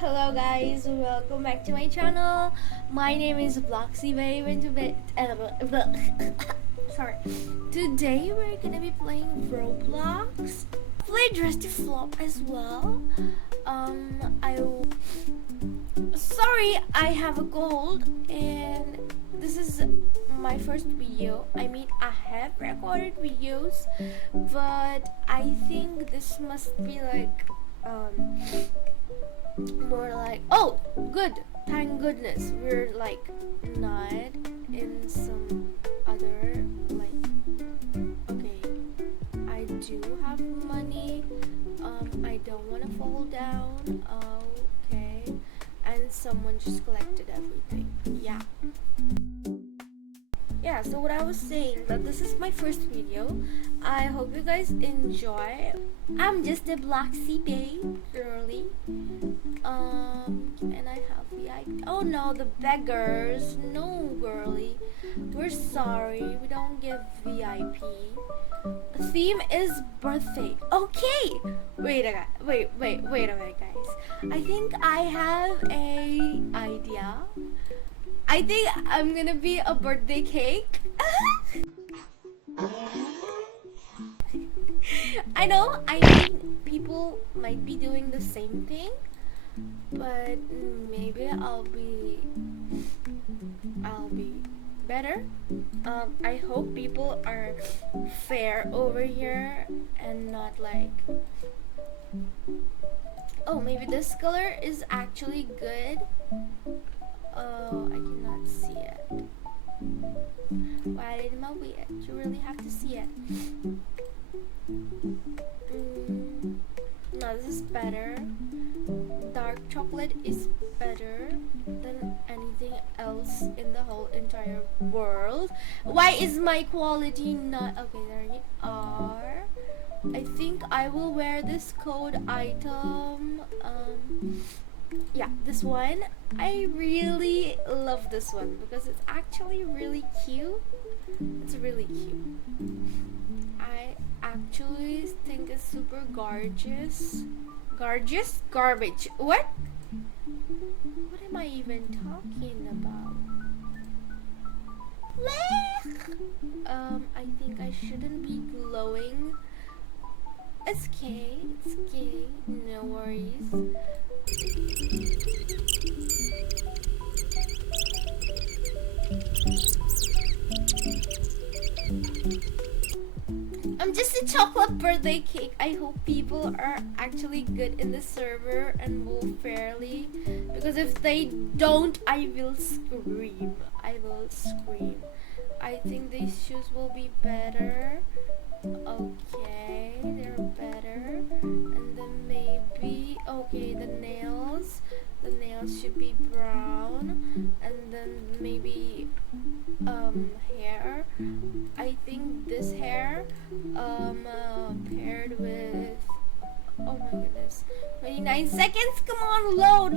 Hello guys, welcome back to my channel. My name is Bloxy Babe sorry. Today we're gonna be playing Roblox. Play Dress to Flop as well. I sorry I have a cold and this is my first video. I mean I have recorded videos, but I think this must be like more like, oh good, thank goodness we're like not in some other like, okay, I do have money, I don't want to fall down, okay, and someone just collected everything. Yeah, so what I was saying, that this is my first video. I hope you guys enjoy. I'm just a Bloxy Babe girly. And I have VIP. Oh no, the beggars. No, girly. We're sorry. We don't give VIP. Theme is birthday. Okay. Wait a minute, guys. I think I have a idea. I think I'm gonna be a birthday cake. I know, I mean, people might be doing the same thing, but maybe I'll be better. I hope people are fair over here and not like, oh, maybe this color is actually good. Oh, I cannot see it. Why did my weird? You really have to see it. No, this is better. Dark chocolate is better than anything else in the whole entire world. Why is my quality not okay? There you are. I think I will wear this code item. Yeah, this one. I really love this one because it's actually really cute. It's really cute. I actually think it's super gorgeous. Gorgeous? Garbage. What? What am I even talking about? I think I shouldn't be glowing. It's okay. It's okay. No worries. I'm just a chocolate birthday cake. I hope people are actually good in the server and move fairly, because if they don't, I will scream. I think these shoes will be better. Okay, they're better. And then maybe, okay, the nails should be brown. And then maybe hair. I think this hair paired with, oh my goodness, 29 seconds, come on, load.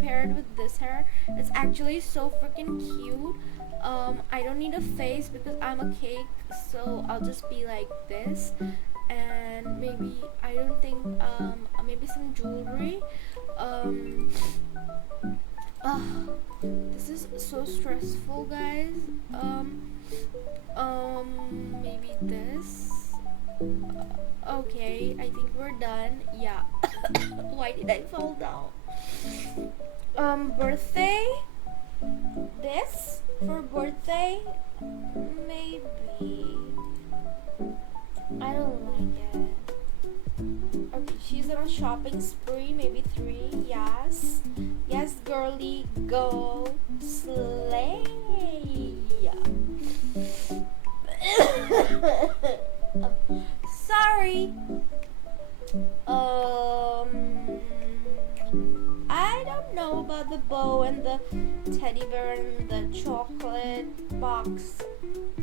Paired with this hair, it's actually so freaking cute. I don't need a face because I'm a cake, so I'll just be like this. And maybe, I don't think, maybe some jewelry. This is so stressful, guys. Maybe this. Okay, I think we're done. Yeah. Why did I fall down? Birthday. This for birthday. Maybe. I don't like it. Okay, she's on a shopping spree. Maybe 3. Yes. Yes, girly, go slay. Sorry. I don't know about the bow and the teddy bear and the chocolate box.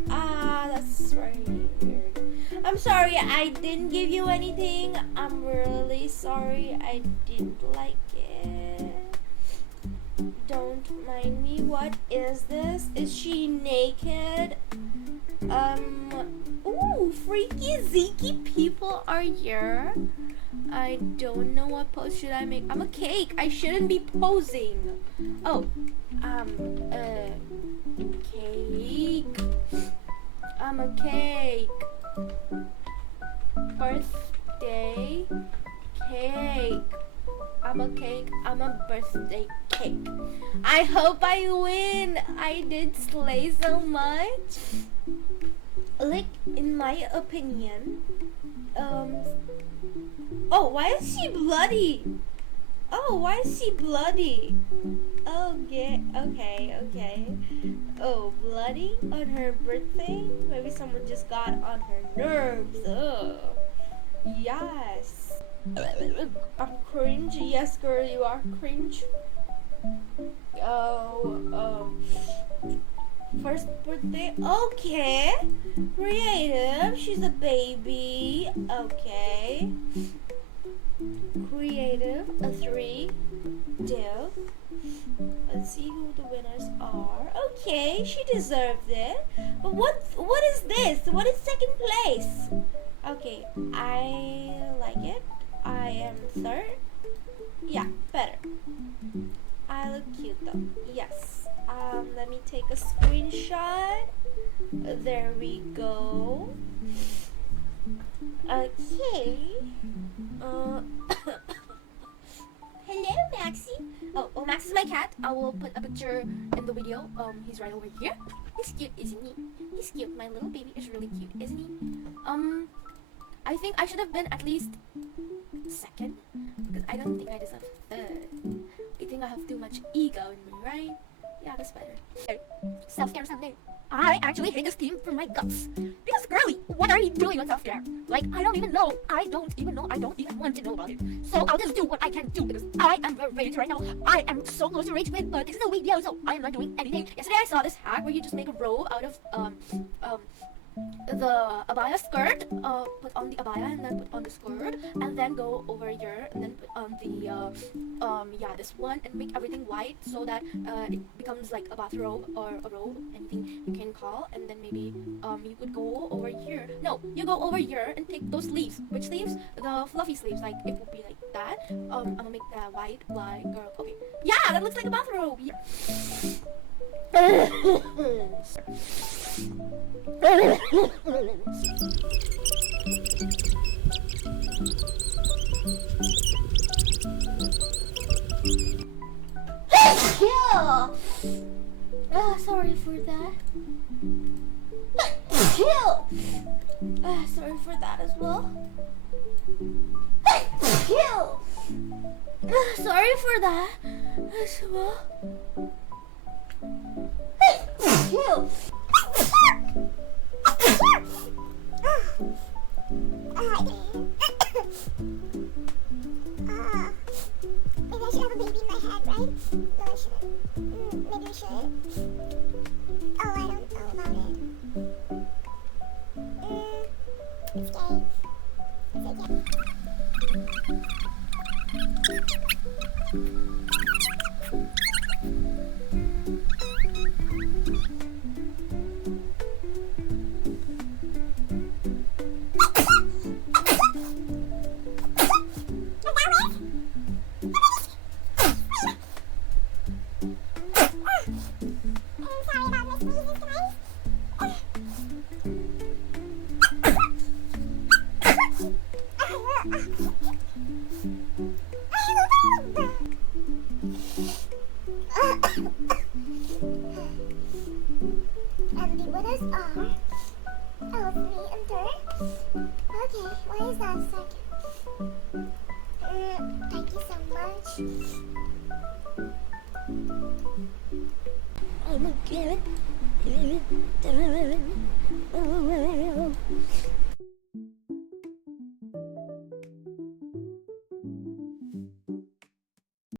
That's really weird. I'm sorry I didn't give you anything. I'm really sorry I didn't like it. Don't mind me. What is this? Is she naked? Ooh, Ooh, freaky zeeky people are here. I don't know what pose should I make. I'm a cake. I shouldn't be posing. Oh, cake. I'm a cake. Birthday cake. I'm a cake. I'm a birthday cake. I hope I win. I did slay so much. Like, in my opinion, oh, why is she bloody? Oh, why is she bloody? Okay. Oh, bloody on her birthday? Maybe someone just got on her nerves. Ugh. Yes. I'm cringe. Yes, girl, you are cringe. Oh, first birthday. Okay. Creative. She's a baby. Okay. Creative. A 3. Div. Let's see who the winners are. Okay, she deserved it. But what is this? What is second place? Okay, I like it. I am third. Yeah, better. I look cute though. Yes. Let me take a screenshot. There we go. Okay. Hello, Maxie. Oh, Max is my cat. I will put a picture in the video. He's right over here. He's cute, isn't he? He's cute. My little baby is really cute, isn't he? I think I should have been at least second, because I don't think I deserve third. I think I have too much ego in me, right? Yeah, that's better. Self-care Sunday. I actually hate this team from my guts. Because, girly, what are you doing on self-care? Like, I don't even know. I don't even want to know about it. So I'll just do what I can do, because I am very rage right now. I am so close to rage quit, but this is a video, so I am not doing anything. Yesterday I saw this hack where you just make a row out of, the abaya skirt, put on the abaya and then put on the skirt, and then go over here and then put on the this one, and make everything white so that it becomes like a bathrobe or a robe, anything you can call. And then maybe you could go over here. No, you go over here and take those sleeves. Which sleeves? The fluffy sleeves. Like, it will be like that. I'm gonna make that white girl. Okay, yeah, that looks like a bathrobe. Yeah. Sorry for that. Sorry for that as well. Sorry for that as well. Maybe I should have a baby in my head, right? No, I shouldn't. Maybe we should. Oh, I don't know about it. It's gay. It's okay. And the winners are 3 and 3rd. Okay, why is that second? Thank you so much. I'm a kid.